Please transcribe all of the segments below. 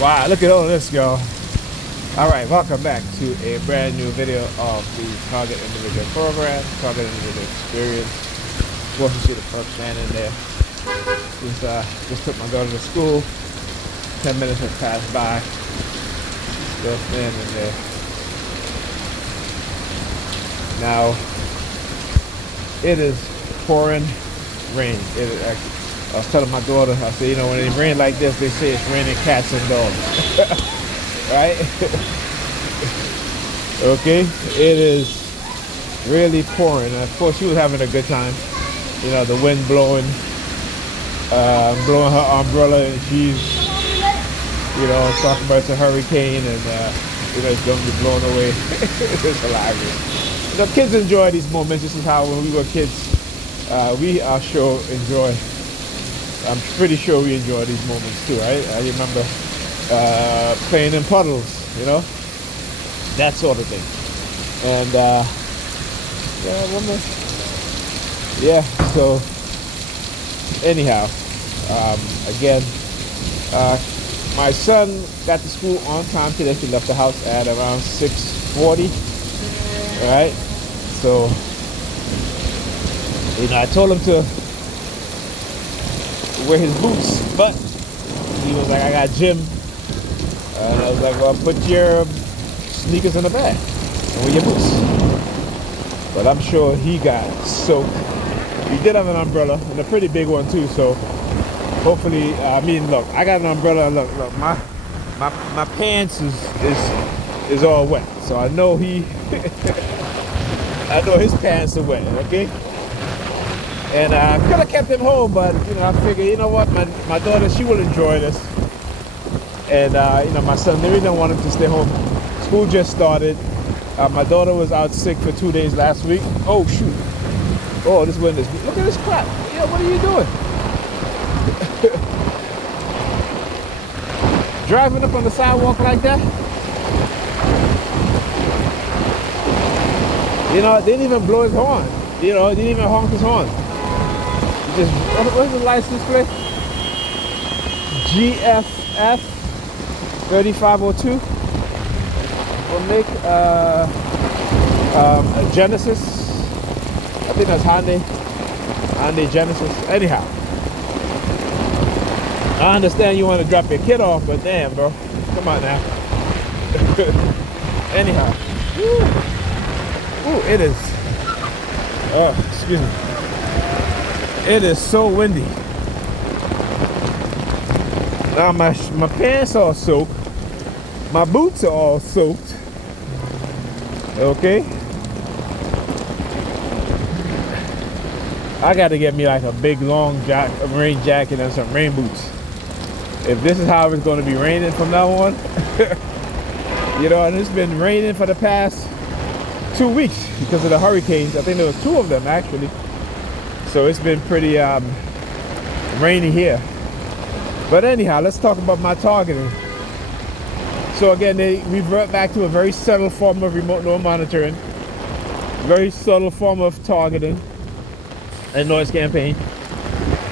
Wow, look at all this, y'all. All right, welcome back to a brand new video of the Target Individual Program, Target Individual Experience. Of course, you see the perps man in there. Just took my daughter to school. 10 minutes have passed by. Still standing there. Now, it is pouring rain. It is actually, I was telling my daughter, I said, you know, when it rains like this, they say it's raining cats and dogs. Right? Okay, it is really pouring. And of course, she was having a good time. You know, the wind blowing her umbrella, and she's, you know, talking about it's a hurricane, and you know, it's going to be blown away. It's hilarious. You know, kids enjoy these moments. This is how when we were kids, we are sure enjoy. I'm pretty sure we enjoy these moments too, right? I remember playing in puddles, you know, that sort of thing. And yeah, so anyhow, again, my son got to school on time today. He left the house at around 6:40. All right, so you know, I told him to wear his boots, but he was like, I got gym. And I was like, well, put your sneakers in the bag and wear your boots. But I'm sure he got soaked. He did have an umbrella, and a pretty big one too, so hopefully, I mean, look, I got an umbrella. Look, my pants is all wet, so I know I know his pants are wet, okay? And I could have kept him home, but you know, I figured, you know what, my daughter, she will enjoy this. And you know, my son, they really don't want him to stay home. School just started. My daughter was out sick for 2 days last week. Oh shoot! Oh, this wind is. Look at this crap. Yeah, what are you doing? Driving up on the sidewalk like that? You know, they didn't even blow his horn. You know, they didn't even honk his horn. Just, what's the license plate? GFF 3502. We'll make a Genesis. I think that's Hyundai Genesis. Anyhow, I understand you want to drop your kid off, but damn, bro, come on now. Anyhow, ooh, it is. Excuse me. It is so windy. Now my pants are soaked. My boots are all soaked. Okay. I got to get me like a big long rain jacket and some rain boots. If this is how it's going to be raining from now on, you know, and it's been raining for the past 2 weeks because of the hurricanes. I think there was 2 of them actually. So it's been pretty rainy here. But anyhow, let's talk about my targeting. So again, they revert back to a very subtle form of remote noise monitoring, very subtle form of targeting and noise campaign.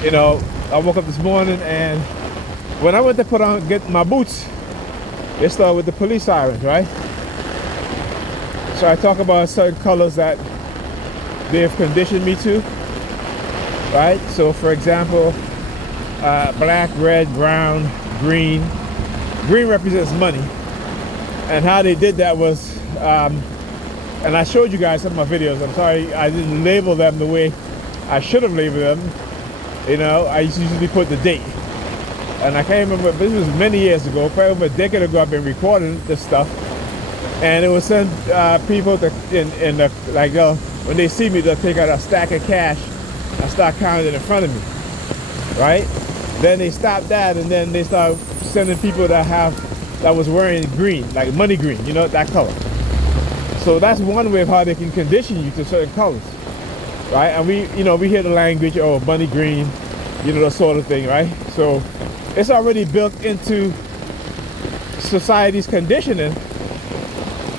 You know, I woke up this morning, and when I went to get my boots, they started with the police sirens, right? So I talk about certain colors that they've conditioned me to. Right, so for example, black, red, brown, green. Green represents money, and how they did that was, and I showed you guys some of my videos. I'm sorry I didn't label them the way I should have labeled them. You know, I usually put the date, and I can't remember. But this was many years ago, probably over a decade ago. I've been recording this stuff, and it would send people to like when they see me, they'll take out a stack of cash. I start counting it in front of me, right? Then they stop that, and then they start sending people that was wearing green, like money green, you know, that color. So that's one way of how they can condition you to certain colors, right? And we hear the language, oh, money green, you know, that sort of thing, right? So it's already built into society's conditioning,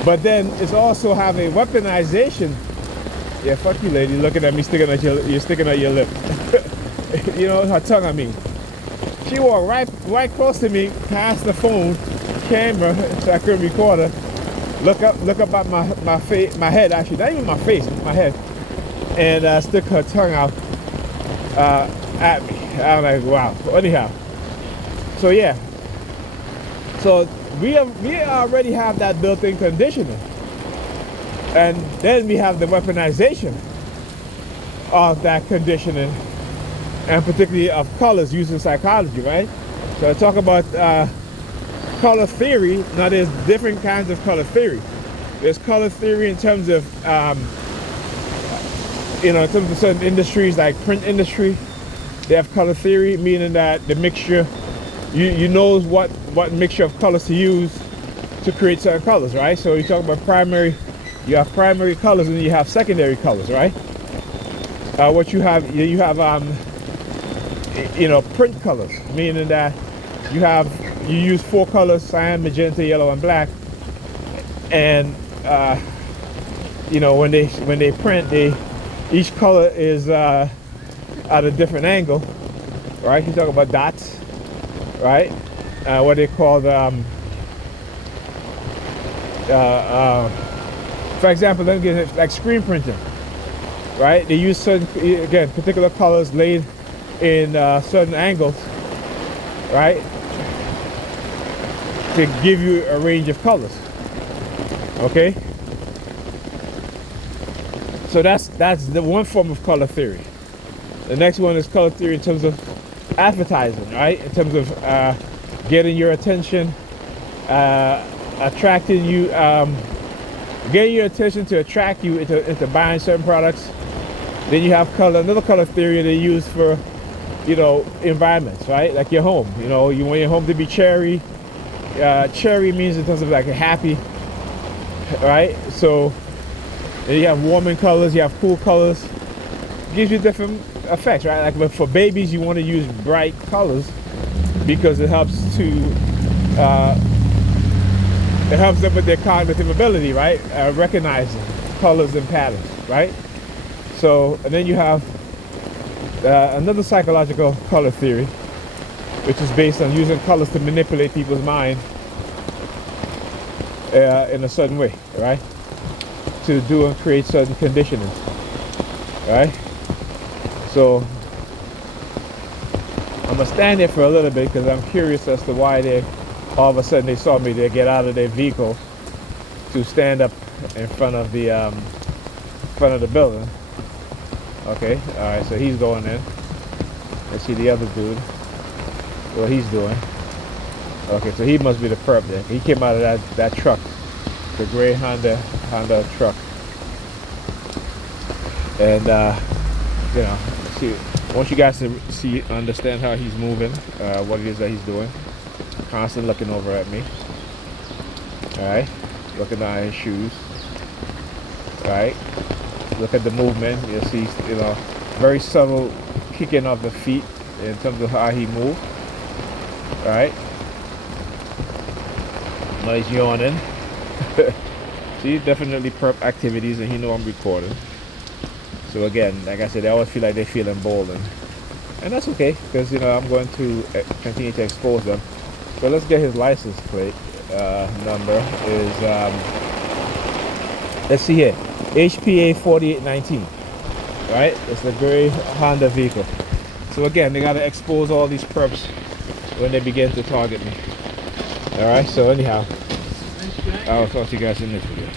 but then it's also have a weaponization. Yeah, fuck you, lady. Looking at me, you're sticking out your lip. You know, her tongue, I mean. she walked right close to me, past the phone camera, so I couldn't record her. Look up at my face, my head actually, not even my face, my head, and stick her tongue out at me. I'm like, wow. Anyhow, so yeah, so we already have that built-in conditioning, and then we have the weaponization of that conditioning, and particularly of colors using psychology, right? So I talk about color theory. Now there's different kinds of color theory. There's color theory in terms of in terms of certain industries like print industry. They have color theory, meaning that the mixture, you know what mixture of colors to use to create certain colors, right? So you talk about primary, you have primary colors and you have secondary colors, right? What you have print colors, meaning that you use 4 colors: cyan, magenta, yellow, and black. And when they print, each color is at a different angle, right? You talk about dots, right? What they call for example, let me get it, like screen printing, right? They use certain, again, particular colors laid in certain angles, right, to give you a range of colors. Okay, so that's the one form of color theory. The next one is color theory in terms of advertising, right? In terms of getting your attention, attracting you, getting your attention to attract you into buying certain products. Then you have another color theory they use for, environments, right? Like your home. You want your home to be cherry. Cherry means in terms of like a happy, right? So then you have warming colors, you have cool colors. It gives you different effects, right? Like, but for babies, you want to use bright colors because it helps them with their cognitive ability, right? Recognizing colors and patterns, right? So, and then you have another psychological color theory, which is based on using colors to manipulate people's mind in a certain way, right? To do and create certain conditioning, right? So I'm gonna stand there for a little bit because I'm curious as to why all of a sudden they saw me. They get out of their vehicle to stand up in front of the building. Okay, all right. So he's going in. Let's see the other dude. What he's doing. Okay, so he must be the perp then. He came out of that truck, the gray Honda truck, and see. I want you guys to understand how he's moving, what it is that he's doing. Constantly looking over at me. All right, looking at his shoes. All right, look at the movement. You'll see, very subtle kicking of the feet in terms of how he moved. All right, now he's yawning. See, definitely perp activities, and he know I'm recording. So again, like I said, they always feel like they feel emboldened. And that's okay, because I'm going to continue to expose them. So let's get his license plate. Number is, let's see here, HPA 4819. Right? It's the gray Honda vehicle. So again, they got to expose all these perps when they begin to target me. Alright, so anyhow, I'll talk to you guys in this video.